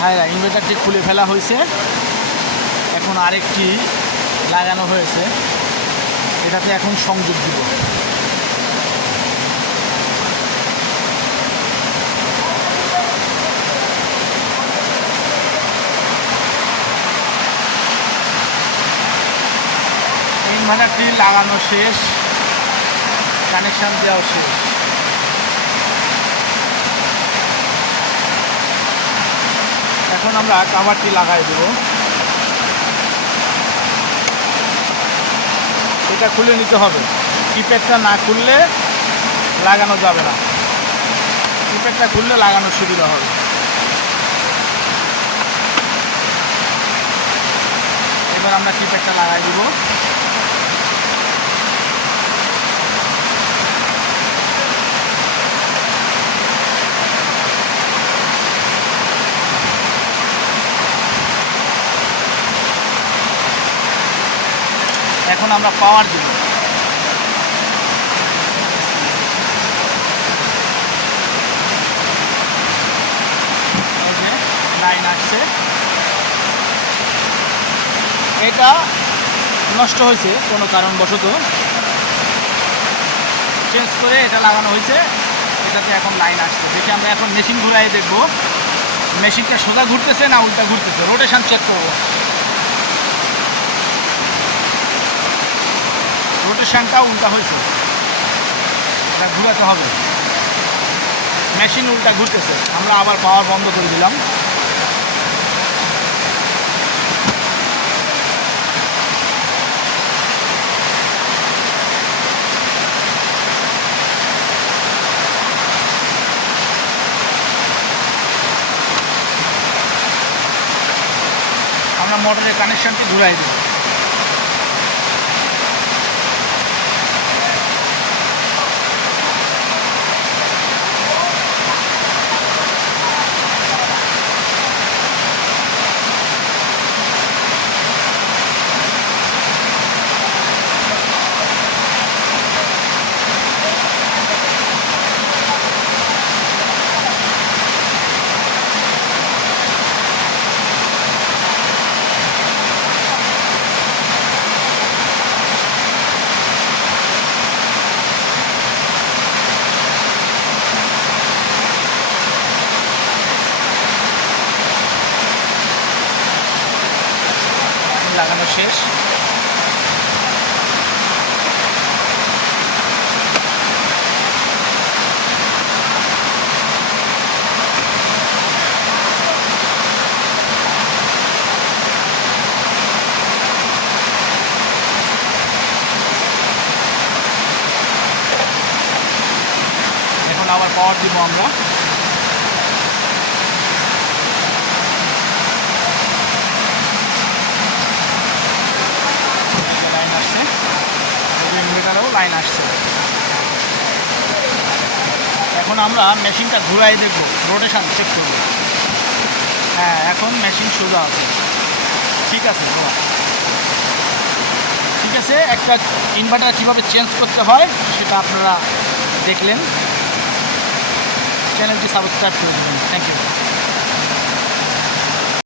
ভাইরা, ইনভার্টারটি খুলে ফেলা হয়েছে, এখন আরেকটি লাগানো হয়েছে, এটাতে এখন সংযোগ দিব। ইনভার্টারটি লাগানো শেষ, কানেকশান দেওয়াও শেষ। এখন আমরা কাভারটি লাগাই দেব। এটা খুলে নিতে হবে, কিপ্যাডটা না খুললে লাগানো যাবে না, কিপ্যাডটা খুললে লাগানোর সুবিধা হবে। এবার আমরা কিপ্যাডটা লাগাই দেব। এখন আমরা পাওয়ার দিব। লাইন আসছে, এটা নষ্ট হয়েছে কোনো কারণবশত, চেঞ্জ করে এটা লাগানো হয়েছে, এটাতে এখন লাইন আসছে। দেখি আমরা এখন মেশিন ঘুরাই দেখব মেশিনটা সোজা ঘুরতেছে না উল্টা ঘুরতেছে। রোটেশন চেক করব, রোটেশনটা উল্টা হয়েছে, এটা ঘুরাতে হবে। মেশিন উল্টা ঘুরতেছে, আমরা আবার পাওয়ার বন্ধ করে দিলাম। আমরা মোটরের কানেকশানটি ঘুরাই দিই। লাগানো শেষ। এখন আবার পাওয়ার দিব আমরা। লাইন আসছে, এখন আমরা মেশিনটা ঘুরাই দেখব, রোটেশন চেক করব। হ্যাঁ, এখন মেশিন সোজা আছে, ঠিক আছে বাবা, ঠিক আছে। একটা ইনভার্টার কীভাবে চেঞ্জ করতে হয় সেটা আপনারা দেখলেন। চ্যানেলটি সাবস্ক্রাইব করে দেবেন। Thank you.